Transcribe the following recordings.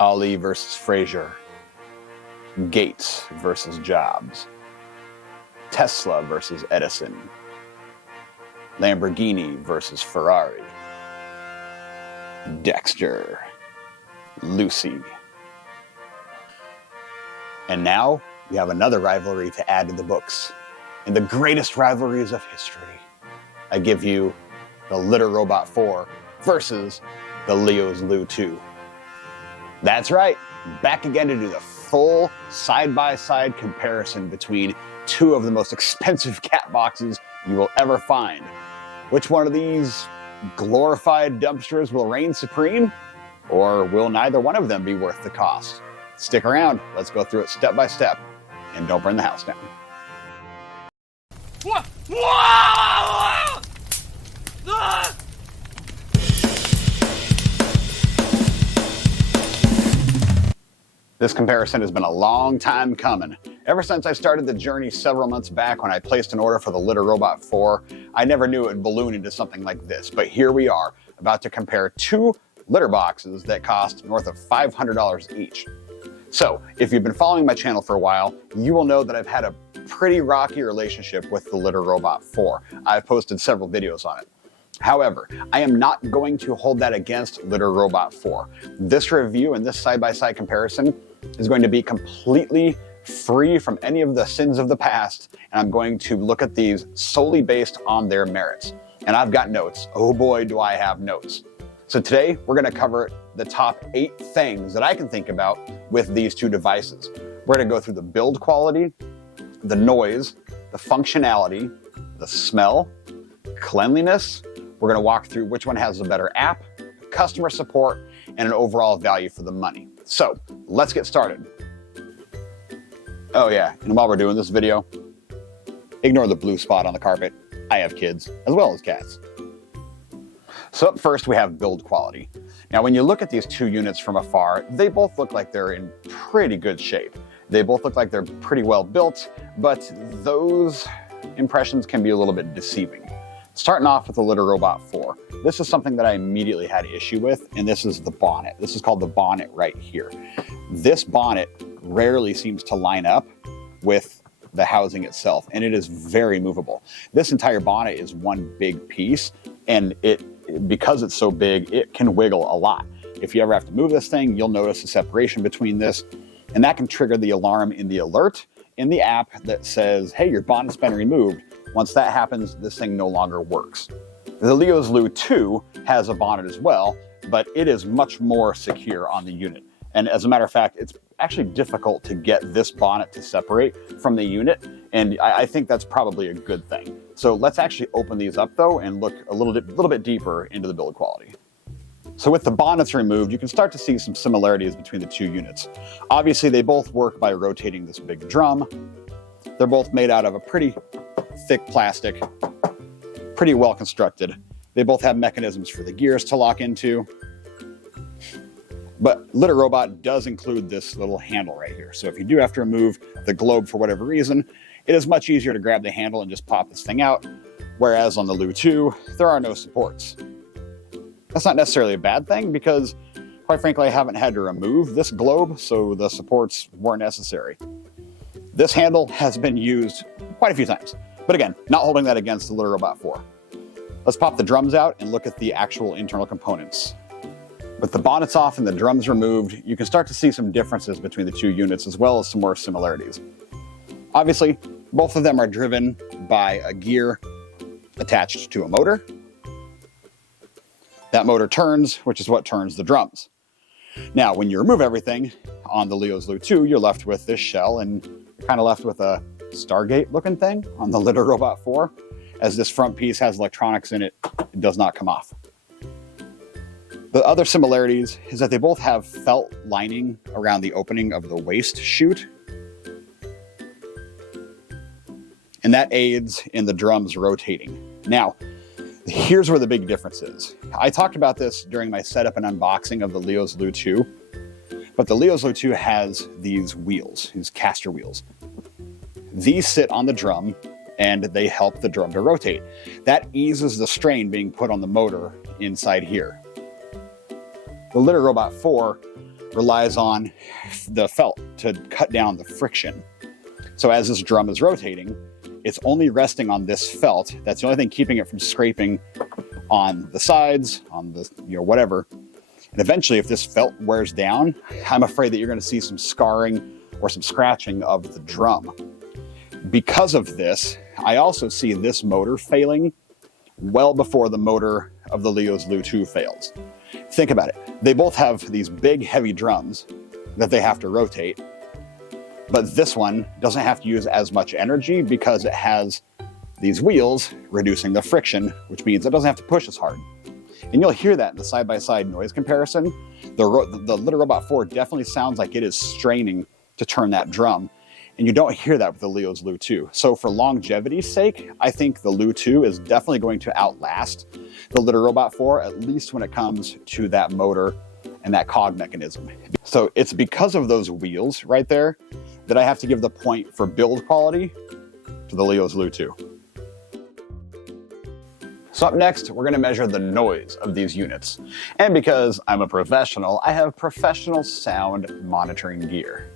Ali versus Frazier, Gates versus Jobs, Tesla versus Edison, Lamborghini versus Ferrari, Dexter, Lucy. And now we have another rivalry to add to the books. In the greatest rivalries of history, I give you the Litter Robot 4 versus the Leo's Loo 2. That's right, back again to do the full side-by-side comparison between two of the most expensive cat boxes you will ever find. Which one of these glorified dumpsters will reign supreme? Or will neither one of them be worth the cost? Stick around, let's go through it step by step, and don't burn the house down. This comparison has been a long time coming. Ever since I started the journey several months back when I placed an order for the Litter Robot 4, I never knew it would balloon into something like this, but here we are, about to compare two litter boxes that cost north of $500 each. So, if you've been following my channel for a while, you will know that I've had a pretty rocky relationship with the Litter Robot 4. I've posted several videos on it. However, I am not going to hold that against Litter Robot 4. This review and this side-by-side comparison is going to be completely free from any of the sins of the past, and I'm going to look at these solely based on their merits. And I've got notes. Oh boy, do I have notes. So today, we're going to cover the top 8 things that I can think about with these two devices. We're going to go through the build quality, the noise, the functionality, the smell, cleanliness. We're going to walk through which one has the better app, customer support, and an overall value for the money. So let's get started. Oh yeah, and while we're doing this video, ignore the blue spot on the carpet. I have kids, as well as cats. So up first, we have build quality. Now, when you look at these two units from afar, they both look like they're in pretty good shape. They both look like they're pretty well built, but those impressions can be a little bit deceiving. Starting off with the Litter Robot 4. This is something that I immediately had issue with, and this is the bonnet. This is called the bonnet right here. This bonnet rarely seems to line up with the housing itself, and it is very movable. This entire bonnet is one big piece, and because it's so big, it can wiggle a lot. If you ever have to move this thing, you'll notice a separation between this, and that can trigger the alarm in the alert in the app that says, hey, your bonnet's been removed. Once that happens, this thing no longer works. The Leo's Loo 2 has a bonnet as well, but it is much more secure on the unit. And as a matter of fact, it's actually difficult to get this bonnet to separate from the unit, and I think that's probably a good thing. So let's actually open these up though and look a little bit deeper into the build quality. So with the bonnets removed, you can start to see some similarities between the two units. Obviously, they both work by rotating this big drum. They're both made out of a pretty thick plastic, pretty well constructed. They both have mechanisms for the gears to lock into. But Litter Robot does include this little handle right here. So if you do have to remove the globe for whatever reason, it is much easier to grab the handle and just pop this thing out. Whereas on the Loo 2, there are no supports. That's not necessarily a bad thing because, quite frankly, I haven't had to remove this globe, so the supports weren't necessary. This handle has been used quite a few times. But again, not holding that against the Litter Robot 4. Let's pop the drums out and look at the actual internal components. With the bonnets off and the drums removed, you can start to see some differences between the two units as well as some more similarities. Obviously, both of them are driven by a gear attached to a motor. That motor turns, which is what turns the drums. Now, when you remove everything on the Leo's Loo 2, you're left with this shell, and you're kind of left with a Stargate looking thing on the Litter Robot 4. As this front piece has electronics in it, it does not come off. The other similarities is that they both have felt lining around the opening of the waste chute. And that aids in the drums rotating. Now, here's where the big difference is. I talked about this during my setup and unboxing of the Leo's Loo 2, but the Leo's Loo 2 has these wheels, these caster wheels. These sit on the drum and they help the drum to rotate. That eases the strain being put on the motor inside here. The Litter Robot 4 relies on the felt to cut down the friction. So as this drum is rotating, it's only resting on this felt. That's the only thing keeping it from scraping on the sides, on the, whatever. And eventually, if this felt wears down, I'm afraid that you're going to see some scarring or some scratching of the drum. Because of this, I also see this motor failing well before the motor of the Leo's Lu 2 fails. Think about it. They both have these big, heavy drums that they have to rotate, but this one doesn't have to use as much energy because it has these wheels reducing the friction, which means it doesn't have to push as hard. And you'll hear that in the side-by-side noise comparison. The Litter Robot 4 definitely sounds like it is straining to turn that drum, and you don't hear that with the Leo's Lu 2. So for longevity's sake, I think the Lu 2 is definitely going to outlast the Litter Robot 4, at least when it comes to that motor and that cog mechanism. So it's because of those wheels right there that I have to give the point for build quality to the Leo's Lu 2. So up next, we're going to measure the noise of these units. And because I'm a professional, I have professional sound monitoring gear.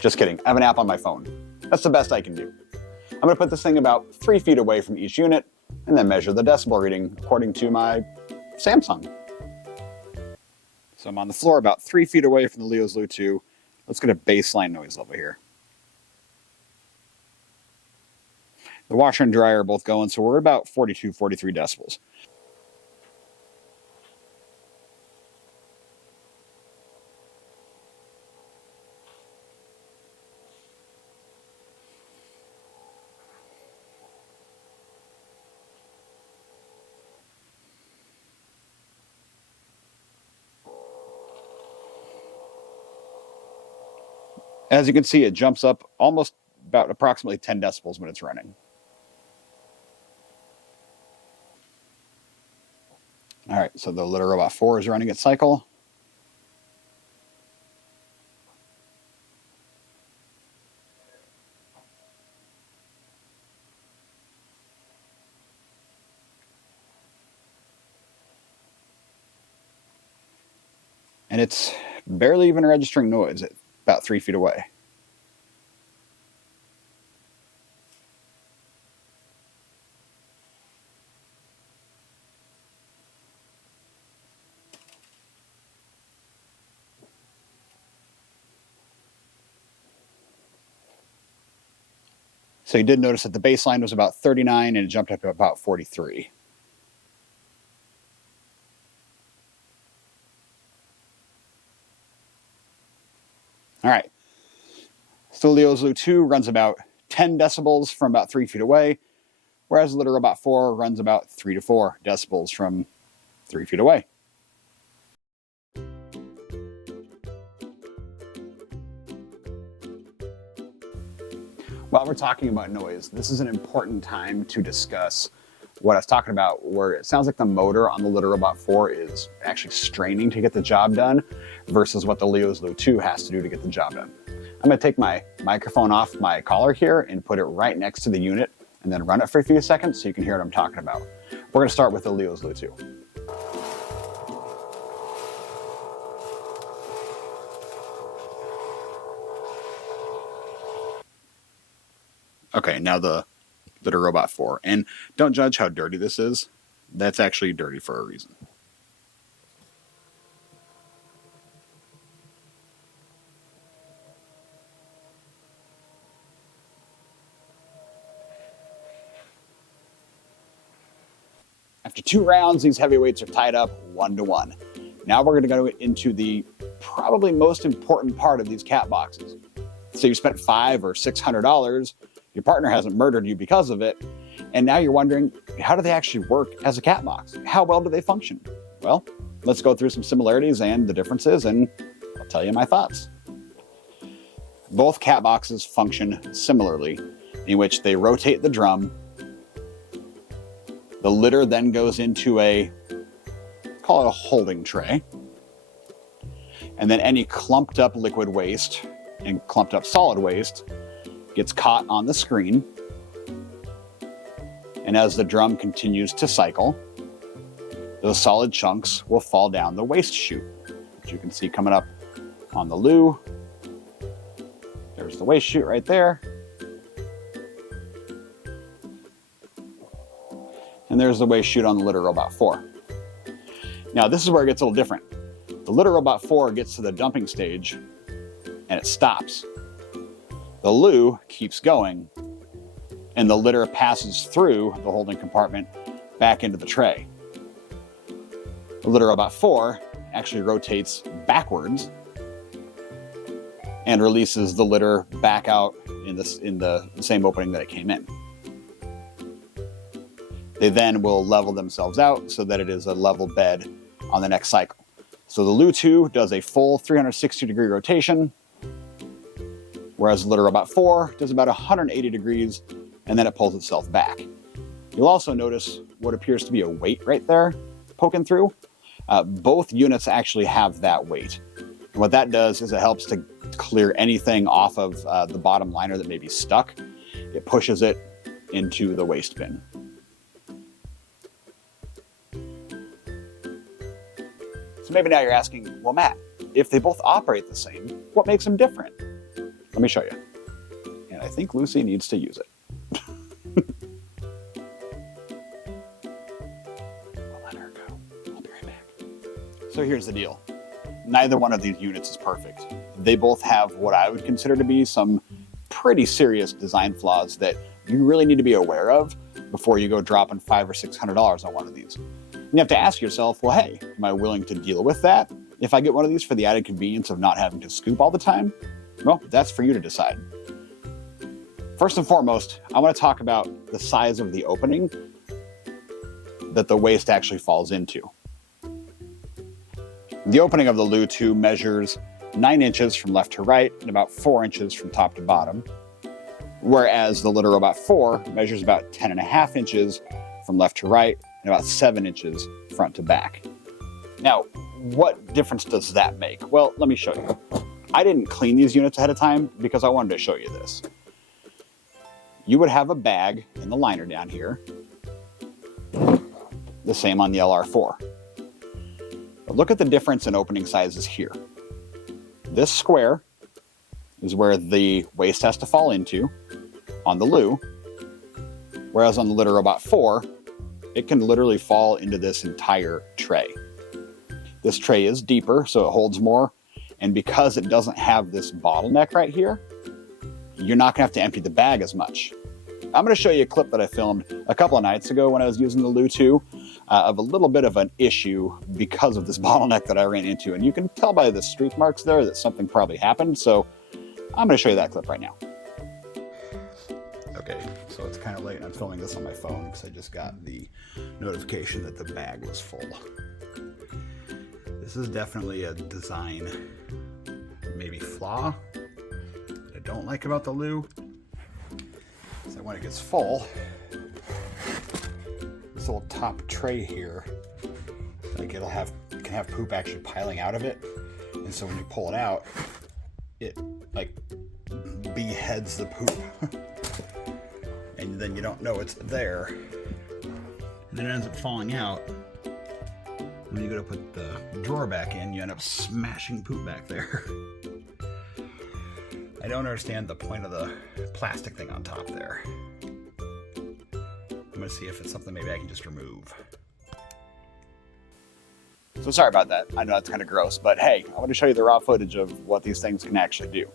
Just kidding, I have an app on my phone. That's the best I can do. I'm going to put this thing about 3 feet away from each unit and then measure the decibel reading according to my Samsung. So I'm on the floor about 3 feet away from the Leo's Lu 2. Let's get a baseline noise level here. The washer and dryer are both going, so we're about 42, 43 decibels. As you can see, it jumps up almost about approximately 10 decibels when it's running. All right, so the Litter Robot 4 is running its cycle. And it's barely even registering noise at about 3 feet away. So you did notice that the baseline was about 39 and it jumped up to about 43. All right. So Leo's Lu 2 runs about 10 decibels from about 3 feet away, whereas Litter Robot 4 runs about 3 to 4 decibels from 3 feet away. While we're talking about noise, this is an important time to discuss what I was talking about, where it sounds like the motor on the Litter Robot 4 is actually straining to get the job done versus what the Leo's Lu 2 has to do to get the job done. I'm going to take my microphone off my collar here and put it right next to the unit and then run it for a few seconds so you can hear what I'm talking about. We're going to start with the Leo's Lu 2. Okay, now the Litter Robot 4. And don't judge how dirty this is. That's actually dirty for a reason. After 2 rounds, these heavyweights are tied up 1-to-1. Now we're going to go into the probably most important part of these cat boxes. So you spent $500 or $600, your partner hasn't murdered you because of it, and now you're wondering, how do they actually work as a cat box? How well do they function? Well, let's go through some similarities and the differences, and I'll tell you my thoughts. Both cat boxes function similarly, in which they rotate the drum. The litter then goes into a, call it a holding tray. And then any clumped up liquid waste and clumped up solid waste gets caught on the screen. And as the drum continues to cycle, those solid chunks will fall down the waste chute. which you can see coming up on the loo. There's the waste chute right there. And there's the waste chute on the Litter Robot 4. Now this is where it gets a little different. The Litter Robot 4 gets to the dumping stage and it stops. The loo keeps going and the litter passes through the holding compartment back into the tray. The Litter Robot 4 actually rotates backwards and releases the litter back out in the same opening that it came in. They then will level themselves out so that it is a level bed on the next cycle. So the Loo 2 does a full 360-degree rotation, whereas the Litter Robot 4 does about 180 degrees, and then it pulls itself back. You'll also notice what appears to be a weight right there poking through. Both units actually have that weight. And what that does is it helps to clear anything off of the bottom liner that may be stuck. It pushes it into the waste bin. So maybe now you're asking, well, Matt, if they both operate the same, what makes them different? Let me show you. And I think Lucy needs to use it. I'll let her go. I'll be right back. So here's the deal. Neither one of these units is perfect. They both have what I would consider to be some pretty serious design flaws that you really need to be aware of before you go dropping $500 or $600 on one of these. You have to ask yourself, well, hey, am I willing to deal with that if I get one of these for the added convenience of not having to scoop all the time? Well, that's for you to decide. First and foremost, I want to talk about the size of the opening that the waste actually falls into. The opening of the Loo 2 measures 9 inches from left to right and about 4 inches from top to bottom, whereas the Litter Robot 4 measures about 10.5 inches from left to right and about 7 inches front to back. Now, what difference does that make? Well, let me show you. I didn't clean these units ahead of time because I wanted to show you this. You would have a bag in the liner down here, the same on the LR4. But look at the difference in opening sizes here. This square is where the waste has to fall into on the loo, whereas on the Litter Robot 4, it can literally fall into this entire tray. This tray is deeper, so it holds more, and because it doesn't have this bottleneck right here, you're not gonna have to empty the bag as much. I'm gonna show you a clip that I filmed a couple of nights ago when I was using the Loo 2 of a little bit of an issue because of this bottleneck that I ran into, and you can tell by the streak marks there that something probably happened, so I'm gonna show you that clip right now. Okay, so it's kind of late and I'm filming this on my phone because I just got the notification that the bag was full. This is definitely a design, maybe flaw, that I don't like about the Loo. So when it gets full, this little top tray here, like it can have poop actually piling out of it. And so when you pull it out, it like beheads the poop. And then you don't know it's there. And then it ends up falling out. When you go to put the drawer back in, you end up smashing poop back there. I don't understand the point of the plastic thing on top there. I'm gonna see if it's something maybe I can just remove. So sorry about that. I know that's kind of gross, but hey, I want to show you the raw footage of what these things can actually do.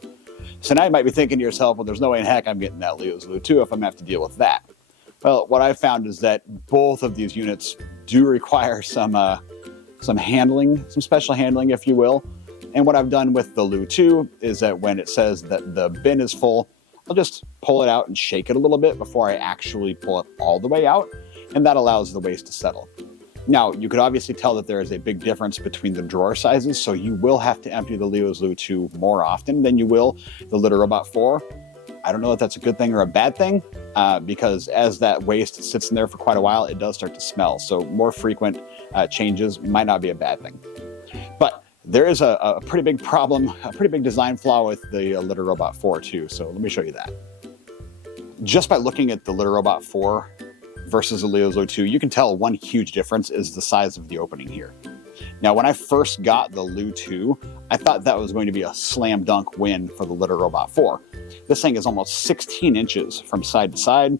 So now you might be thinking to yourself, well, there's no way in heck I'm getting that Leo's Loo 2 if I'm gonna have to deal with that. Well, what I've found is that both of these units do require some handling, some special handling, if you will. And what I've done with the Loo 2 is that when it says that the bin is full, I'll just pull it out and shake it a little bit before I actually pull it all the way out, and that allows the waste to settle. Now, you could obviously tell that there is a big difference between the drawer sizes, so you will have to empty the Leo's Loo 2 more often than you will the Litter Robot 4. I don't know if that's a good thing or a bad thing, because as that waste sits in there for quite a while, it does start to smell. So more frequent changes might not be a bad thing. But there is a pretty big problem, a pretty big design flaw with the Litter Robot 4 too. So let me show you that. Just by looking at the Litter Robot 4 versus the Leo's Loo 2, you can tell one huge difference is the size of the opening here. Now, when I first got the Loo 2, I thought that was going to be a slam dunk win for the Litter Robot 4. This thing is almost 16 inches from side to side,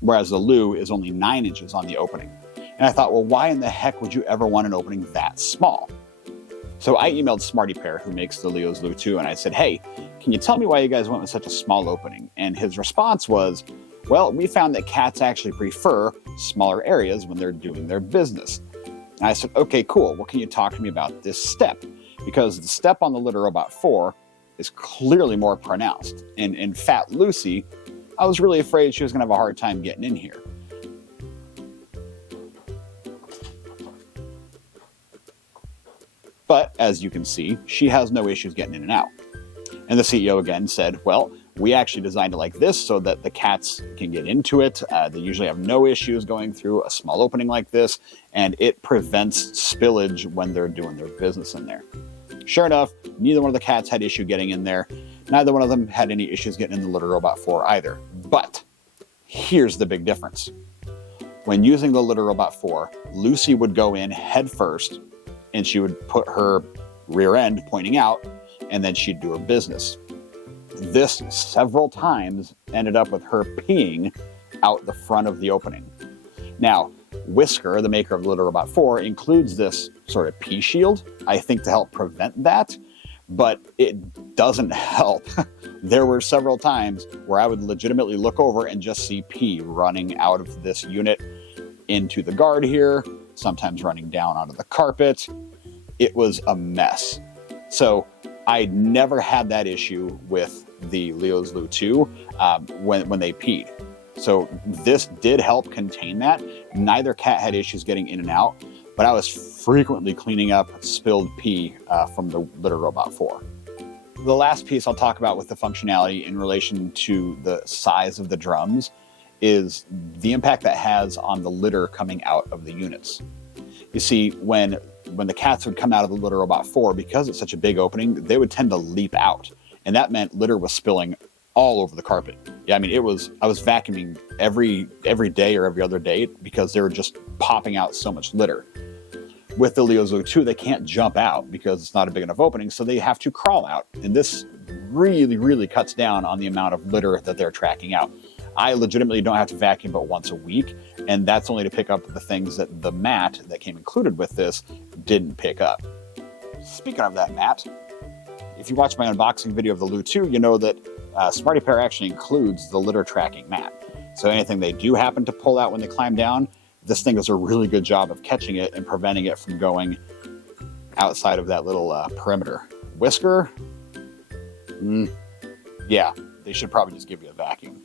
whereas the Loo is only 9 inches on the opening. And I thought, well, why in the heck would you ever want an opening that small? So I emailed Smarty Pear, who makes the Leo's Loo 2, and I said, hey, can you tell me why you guys went with such a small opening? And his response was, well, we found that cats actually prefer smaller areas when they're doing their business. And I said, okay, cool. Well, can you talk to me about this step? Because the step on the Litter Robot 4 is clearly more pronounced. And in Fat Lucy, I was really afraid she was going to have a hard time getting in here. But as you can see, she has no issues getting in and out. And the CEO again said, well, we actually designed it like this so that the cats can get into it. They usually have no issues going through a small opening like this, and it prevents spillage when they're doing their business in there. Sure enough, neither one of the cats had issue getting in there. Neither one of them had any issues getting in the Litter Robot 4 either. But here's the big difference. When using the Litter Robot 4, Lucy would go in head first, and she would put her rear end pointing out, and then she'd do her business. This several times ended up with her peeing out the front of the opening. Now, Whisker, the maker of the Litter Robot 4, includes this sort of pee shield, I think to help prevent that, but it doesn't help. There were several times where I would legitimately look over and just see pee running out of this unit into the guard here, sometimes running down onto the carpet. It was a mess. So I never had that issue with the Leo's Loo 2 when they peed. So this did help contain that. Neither cat had issues getting in and out, but I was frequently cleaning up spilled pee from the Litter Robot 4. The last piece I'll talk about with the functionality in relation to the size of the drums is the impact that has on the litter coming out of the units. You see, when the cats would come out of the Litter Robot 4, because it's such a big opening, they would tend to leap out. And that meant litter was spilling all over the carpet. Yeah, I mean, I was vacuuming every day or every other day because they were just popping out so much litter. With the Leo's Loo 2, they can't jump out because it's not a big enough opening, so they have to crawl out. And this really, really cuts down on the amount of litter that they're tracking out. I legitimately don't have to vacuum but once a week, and that's only to pick up the things that the mat that came included with this didn't pick up. Speaking of that mat, if you watch my unboxing video of the Loo 2, you know that Smarty Pear actually includes the litter tracking mat. So anything they do happen to pull out when they climb down, this thing does a really good job of catching it and preventing it from going outside of that little perimeter. Whisker? Yeah, they should probably just give you a vacuum.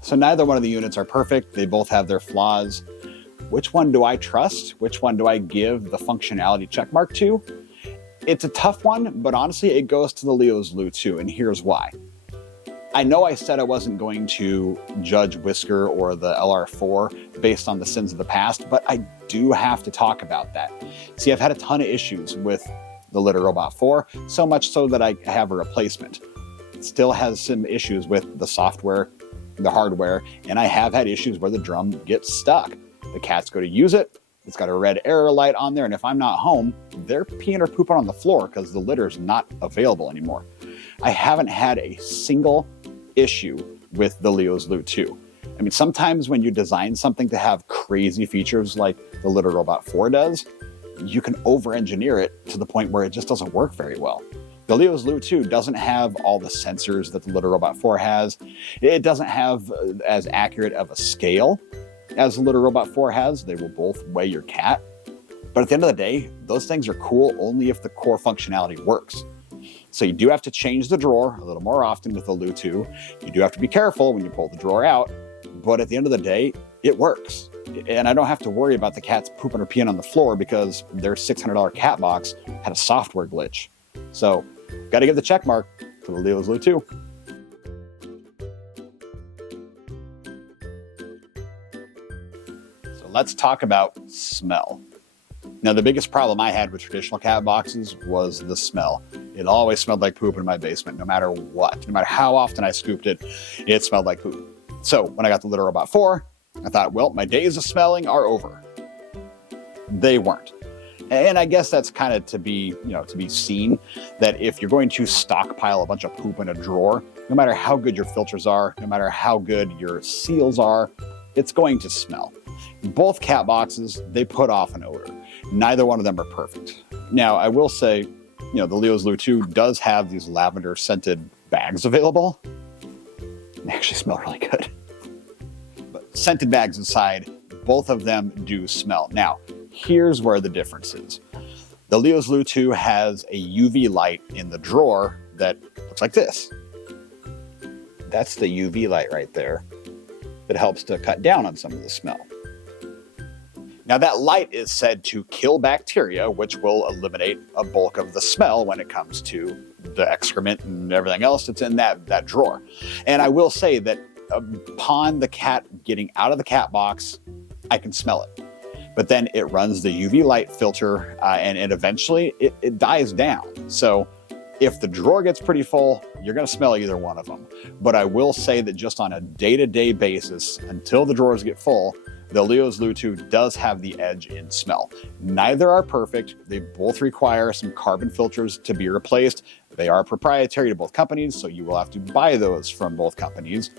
So neither one of the units are perfect. They both have their flaws. Which one do I trust? Which one do I give the functionality checkmark to? It's a tough one, but honestly, it goes to the Leo's Loo 2, and here's why. I know I said I wasn't going to judge Whisker or the LR4 based on the sins of the past, but I do have to talk about that. See, I've had a ton of issues with the Litter Robot 4, so much so that I have a replacement. It still has some issues with the software, the hardware, and I have had issues where the drum gets stuck. The cats go to use it, it's got a red error light on there, and if I'm not home, they're peeing or pooping on the floor because the litter's not available anymore. I haven't had a single issue with the Leo's Loo 2. I mean, sometimes when you design something to have crazy features like the Litter Robot 4 does, you can over-engineer it to the point where it just doesn't work very well. The Leo's Loo 2 doesn't have all the sensors that the Litter Robot 4 has. It doesn't have as accurate of a scale as the Litter Robot 4 has. They will both weigh your cat. But at the end of the day, those things are cool only if the core functionality works. So you do have to change the drawer a little more often with the Loo 2. You do have to be careful when you pull the drawer out. But at the end of the day, it works. And I don't have to worry about the cats pooping or peeing on the floor because their $600 cat box had a software glitch. So, got to give the check mark to the Leo's Loo 2. So let's talk about smell. Now, the biggest problem I had with traditional cat boxes was the smell. It always smelled like poop in my basement, no matter what. No matter how often I scooped it, it smelled like poop. So when I got the Litter Robot 4, I thought, well, my days of smelling are over. They weren't. And I guess that's kind of to be seen, that if you're going to stockpile a bunch of poop in a drawer, no matter how good your filters are, no matter how good your seals are, it's going to smell. Both cat boxes, they put off an odor. Neither one of them are perfect. Now, I will say, the Leo's Loo 2 does have these lavender scented bags available. They actually smell really good. But scented bags aside, both of them do smell. Now, here's where the difference is. The Leo's Loo 2 has a UV light in the drawer that looks like this. That's the UV light right there that helps to cut down on some of the smell. Now, that light is said to kill bacteria, which will eliminate a bulk of the smell when it comes to the excrement and everything else that's in that drawer. And I will say that upon the cat getting out of the cat box, I can smell it. But then it runs the UV light filter and eventually it dies down. So if the drawer gets pretty full, you're going to smell either one of them. But I will say that just on a day-to-day basis, until the drawers get full, the Leo's Loo 2 does have the edge in smell. Neither are perfect. They both require some carbon filters to be replaced. They are proprietary to both companies, so you will have to buy those from both companies.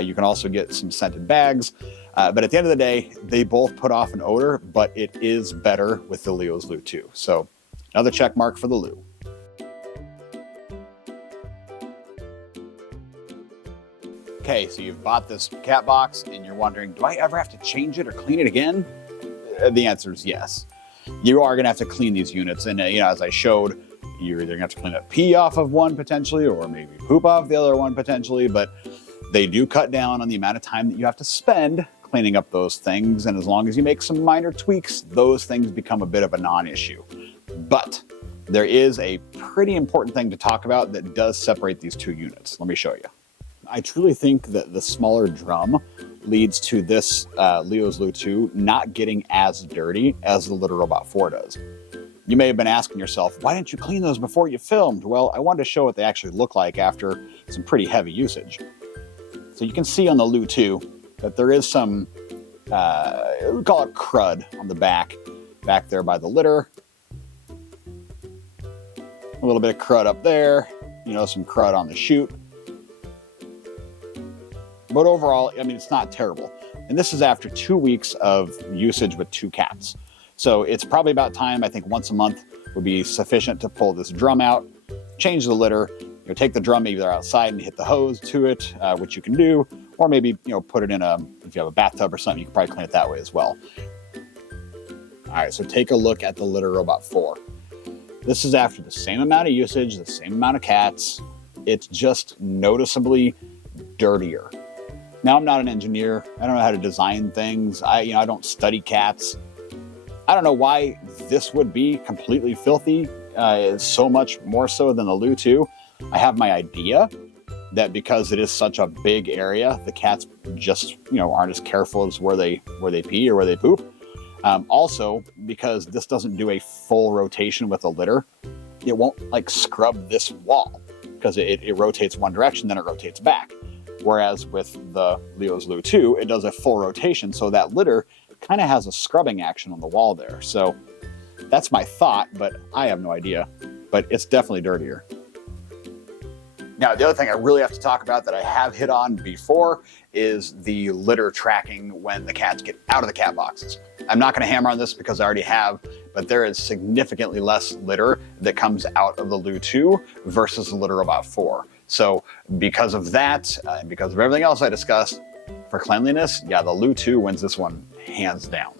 You can also get some scented bags. But at the end of the day, they both put off an odor, but it is better with the Leo's Loo 2. So another check mark for the Loo. Okay, so you've bought this cat box and you're wondering, do I ever have to change it or clean it again? The answer is yes. You are gonna have to clean these units. And as I showed, you're either gonna have to clean up pee off of one potentially, or maybe poop off the other one potentially, but they do cut down on the amount of time that you have to spend cleaning up those things. And as long as you make some minor tweaks, those things become a bit of a non-issue. But there is a pretty important thing to talk about that does separate these two units. Let me show you. I truly think that the smaller drum leads to this Leo's Loo 2 not getting as dirty as the Litter Robot 4 does. You may have been asking yourself, why didn't you clean those before you filmed? Well, I wanted to show what they actually look like after some pretty heavy usage. So you can see on the Loo 2 that there is some, we call it crud on the back there by the litter. A little bit of crud up there, some crud on the chute. But overall, it's not terrible. And this is after 2 weeks of usage with 2 cats. So it's probably about time. I think once a month would be sufficient to pull this drum out, change the litter, take the drum either outside and hit the hose to it, which you can do, or maybe, put it in if you have a bathtub or something, you can probably clean it that way as well. All right, so take a look at the Litter Robot 4. This is after the same amount of usage, the same amount of cats. It's just noticeably dirtier. Now, I'm not an engineer. I don't know how to design things. I don't study cats. I don't know why this would be completely filthy, so much more so than the Loo 2. I have my idea that because it is such a big area, the cats just, aren't as careful as where they pee or where they poop. Also, because this doesn't do a full rotation with the litter, it won't scrub this wall because it rotates one direction, then it rotates back. Whereas with the Leo's Loo 2, it does a full rotation, so that litter kind of has a scrubbing action on the wall there. So that's my thought, but I have no idea. But it's definitely dirtier. Now, the other thing I really have to talk about that I have hit on before is the litter tracking when the cats get out of the cat boxes. I'm not going to hammer on this because I already have, but there is significantly less litter that comes out of the Loo 2 versus the Litter Robot 4. So because of that, and because of everything else I discussed, for cleanliness, yeah, the Loo 2 wins this one hands down.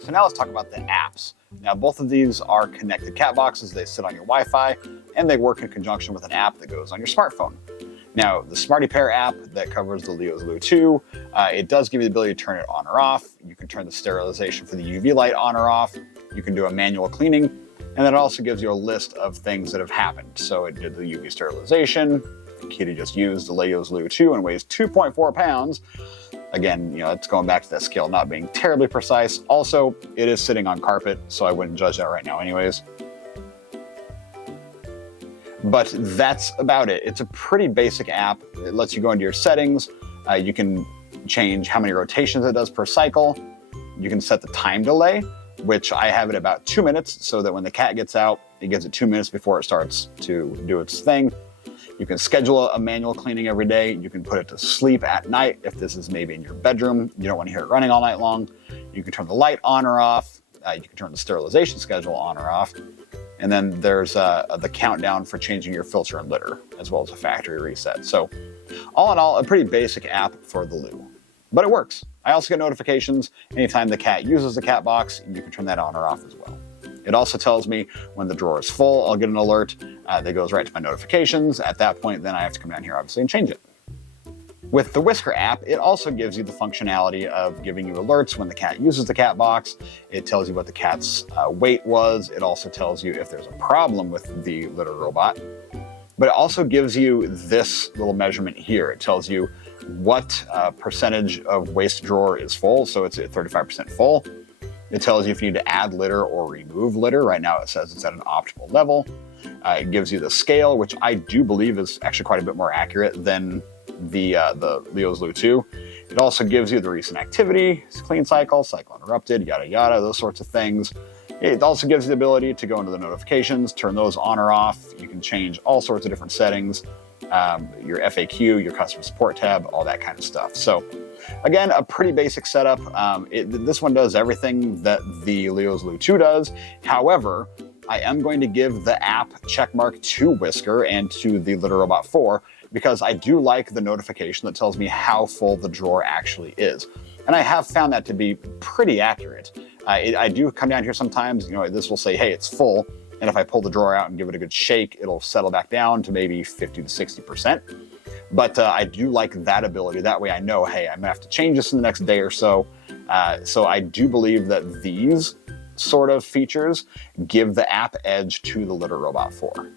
So now let's talk about the apps. Now, both of these are connected cat boxes. They sit on your Wi-Fi, and they work in conjunction with an app that goes on your smartphone. Now, the Smarty Pear app that covers the Leo's Loo 2, it does give you the ability to turn it on or off. You can turn the sterilization for the UV light on or off. You can do a manual cleaning, and then it also gives you a list of things that have happened. So it did the UV sterilization. Kitty just used the Leo's Loo 2 and weighs 2.4 pounds. Again, it's going back to that scale not being terribly precise. Also, it is sitting on carpet, so I wouldn't judge that right now anyways. But that's about it. It's a pretty basic app. It lets you go into your settings. You can change how many rotations it does per cycle. You can set the time delay, which I have it about 2 minutes, so that when the cat gets out, it gives it 2 minutes before it starts to do its thing. You can schedule a manual cleaning every day. You can put it to sleep at night if this is maybe in your bedroom. You don't want to hear it running all night long. You can turn the light on or off. You can turn the sterilization schedule on or off. And then there's the countdown for changing your filter and litter, as well as a factory reset. So all in all, a pretty basic app for the loo, but it works. I also get notifications anytime the cat uses the cat box, and you can turn that on or off as well. It also tells me when the drawer is full. I'll get an alert that goes right to my notifications. At that point, then I have to come down here, obviously, and change it. With the Whisker app, it also gives you the functionality of giving you alerts when the cat uses the cat box. It tells you what the cat's weight was. It also tells you if there's a problem with the litter robot. But it also gives you this little measurement here. It tells you what percentage of waste drawer is full. So it's at 35% full. It tells you if you need to add litter or remove litter. Right now it says it's at an optimal level. It gives you the scale, which I do believe is actually quite a bit more accurate than the Leo's Loo 2. It also gives you the recent activity, clean cycle, cycle interrupted, yada yada, those sorts of things. It also gives you the ability to go into the notifications, turn those on or off. You can change all sorts of different settings, your FAQ, your customer support tab, all that kind of stuff. So again, a pretty basic setup. This one does everything that the Leo's Loo 2 does. However, I am going to give the app checkmark to Whisker and to the Litter Robot 4 because I do like the notification that tells me how full the drawer actually is. And I have found that to be pretty accurate. I do come down here sometimes, this will say, hey, it's full. And if I pull the drawer out and give it a good shake, it'll settle back down to maybe 50 to 60%. But I do like that ability. That way I know, hey, I'm gonna have to change this in the next day or so. So I do believe that these sort of features give the app edge to the Litter Robot 4.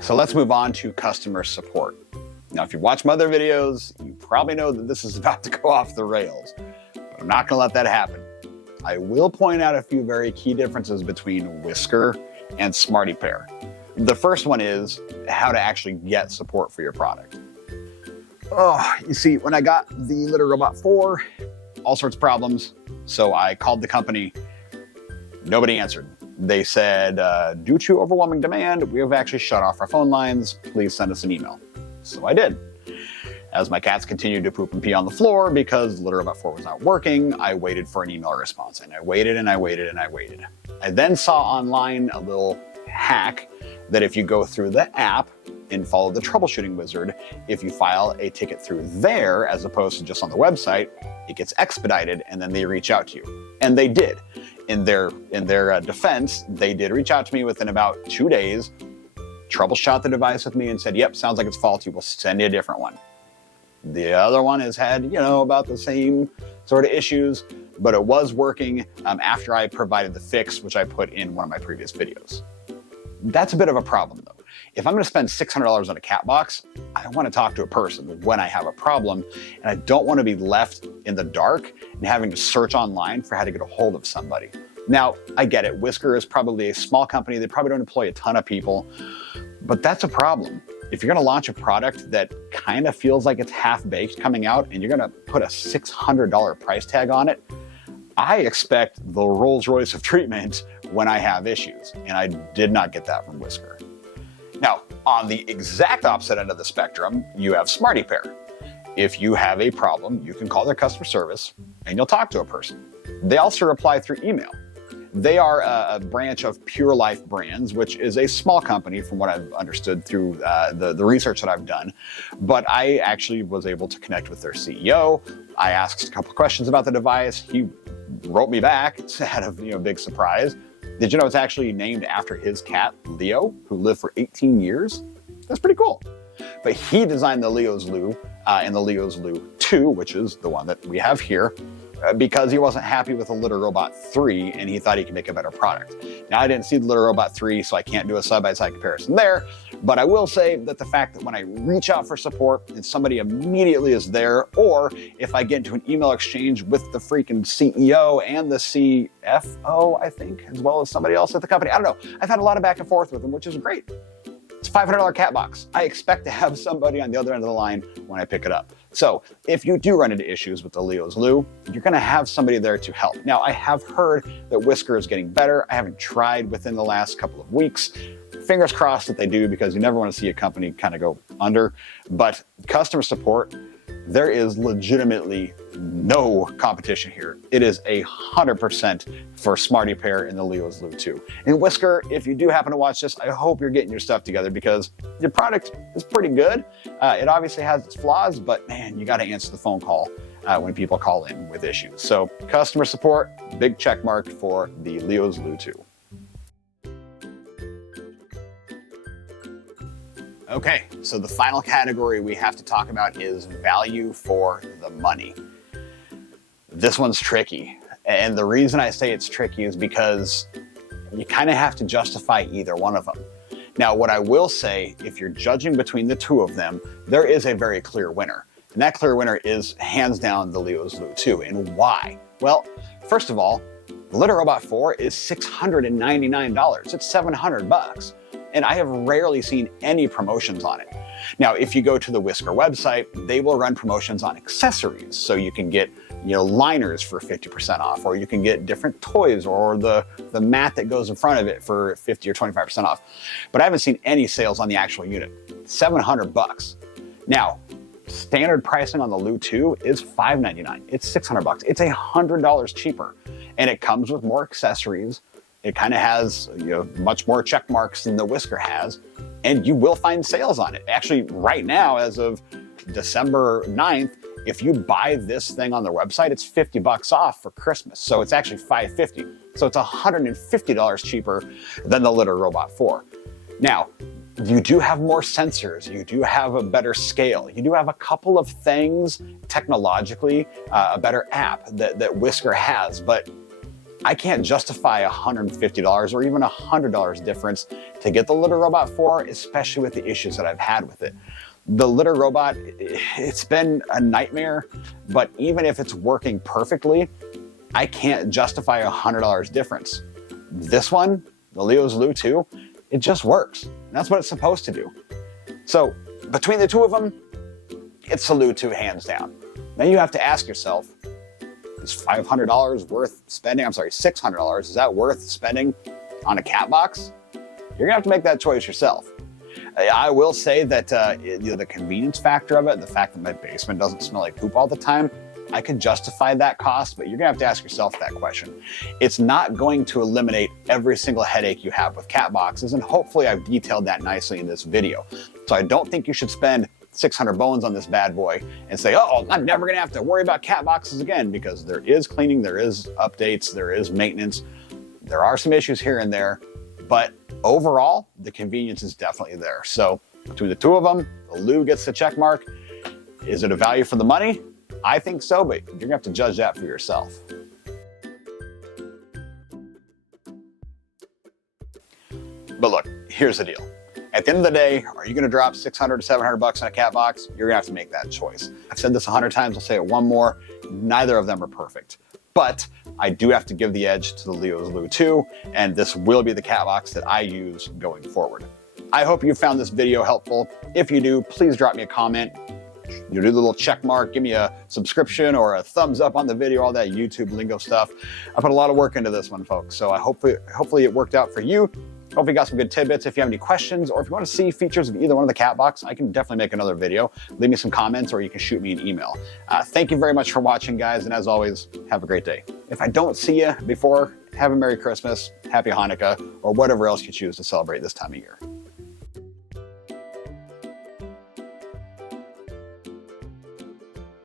So let's move on to customer support. Now, if you watch my other videos, you probably know that this is about to go off the rails, but I'm not gonna let that happen. I will point out a few very key differences between Whisker and Smarty Pear. The first one is how to actually get support for your product. Oh, you see, when I got the Litter Robot 4, all sorts of problems. So I called the company, nobody answered. They said, due to overwhelming demand, we have actually shut off our phone lines. Please send us an email. So I did. As my cats continued to poop and pee on the floor because Litter Robot 4 was not working, I waited for an email response. And I waited and I waited and I waited. I then saw online a little hack that if you go through the app and follow the troubleshooting wizard, if you file a ticket through there as opposed to just on the website, it gets expedited and then they reach out to you. And they did. In their defense, they did reach out to me within about 2 days, troubleshot the device with me and said, yep, sounds like it's faulty, we'll send you a different one. The other one has had, about the same sort of issues, but it was working after I provided the fix, which I put in one of my previous videos. That's a bit of a problem though. If I'm gonna spend $600 on a cat box, I wanna talk to a person when I have a problem, and I don't wanna be left in the dark and having to search online for how to get a hold of somebody. Now, I get it, Whisker is probably a small company, they probably don't employ a ton of people, but that's a problem. If you're gonna launch a product that kind of feels like it's half-baked coming out and you're gonna put a $600 price tag on it, I expect the Rolls Royce of treatment when I have issues, and I did not get that from Whisker. Now, on the exact opposite end of the spectrum, you have Smarty Pear. If you have a problem, you can call their customer service and you'll talk to a person. They also reply through email. They are a branch of Pure Life Brands, which is a small company from what I've understood through the research that I've done. But I actually was able to connect with their CEO. I asked a couple of questions about the device. He wrote me back. It's out of big surprise. Did you know it's actually named after his cat, Leo, who lived for 18 years? That's pretty cool. But he designed the Leo's Loo and the Leo's Loo 2, which is the one that we have here, because he wasn't happy with the Litter Robot 3 and he thought he could make a better product. Now, I didn't see the Litter Robot 3, so I can't do a side-by-side comparison there, but I will say that the fact that when I reach out for support and somebody immediately is there, or if I get into an email exchange with the freaking CEO and the CFO, I think, as well as somebody else at the company, I don't know. I've had a lot of back and forth with them, which is great. It's a $500 cat box. I expect to have somebody on the other end of the line when I pick it up. So if you do run into issues with the Leo's Loo, you're gonna have somebody there to help. Now, I have heard that Whisker is getting better. I haven't tried within the last couple of weeks. Fingers crossed that they do, because you never wanna see a company kind of go under. But customer support, there is legitimately no competition here. It is 100% for Smarty Pear and the Leo's Loo 2. And Whisker, if you do happen to watch this, I hope you're getting your stuff together, because your product is pretty good. It obviously has its flaws, but man, you gotta answer the phone call when people call in with issues. So customer support, big check mark for the Leo's Loo 2. Okay, so the final category we have to talk about is value for the money. This one's tricky. And the reason I say it's tricky is because you kind of have to justify either one of them. Now, what I will say, if you're judging between the two of them, there is a very clear winner. And that clear winner is hands down the Leo's Loo 2. And why? Well, first of all, the Litter Robot 4 is $699. It's $700. And I have rarely seen any promotions on it. Now, if you go to the Whisker website, they will run promotions on accessories. So you can get, liners for 50% off, or you can get different toys, or the mat that goes in front of it for 50 or 25% off. But I haven't seen any sales on the actual unit. $700. Now, standard pricing on the Loo 2 is $599. It's $600. It's $100 cheaper. And it comes with more accessories. It kind of has much more check marks than the Whisker has, and you will find sales on it. Actually, right now, as of December 9th, if you buy this thing on their website, it's $50 off for Christmas. So it's actually $550. So it's $150 cheaper than the Litter Robot 4. Now, you do have more sensors. You do have a better scale. You do have a couple of things technologically, a better app that Whisker has, but I can't justify $150 or even $100 difference to get the Litter Robot 4, especially with the issues that I've had with it. The Litter Robot, it's been a nightmare, but even if it's working perfectly, I can't justify $100 difference. This one, the Leo's Loo 2, it just works. And that's what it's supposed to do. So between the two of them, it's the Loo 2 hands down. Then you have to ask yourself, is $500 worth spending? I'm sorry, $600. Is that worth spending on a cat box? You're gonna have to make that choice yourself. I will say that the convenience factor of it, the fact that my basement doesn't smell like poop all the time, I could justify that cost, but you're gonna have to ask yourself that question. It's not going to eliminate every single headache you have with cat boxes, and hopefully I've detailed that nicely in this video. So I don't think you should spend 600 bones on this bad boy and say, oh, I'm never gonna have to worry about cat boxes again, because there is cleaning, there is updates, there is maintenance. There are some issues here and there, but overall, the convenience is definitely there. So between the two of them, the Loo gets the check mark. Is it a value for the money? I think so, but you're gonna have to judge that for yourself. But look, here's the deal. At the end of the day, are you gonna drop $600 to $700 on a cat box? You're gonna have to make that choice. I've said this 100 times, I'll say it one more. Neither of them are perfect. But I do have to give the edge to the Leo's Loo 2, and this will be the cat box that I use going forward. I hope you found this video helpful. If you do, please drop me a comment. You do the little check mark, give me a subscription or a thumbs up on the video, all that YouTube lingo stuff. I put a lot of work into this one, folks, so hopefully it worked out for you. Hope you got some good tidbits. If you have any questions, or if you want to see features of either one of the cat box, I can definitely make another video. Leave me some comments, or you can shoot me an email. Thank you very much for watching, guys, and as always, have a great day. If I don't see you before, have a Merry Christmas, Happy Hanukkah, or whatever else you choose to celebrate this time of year.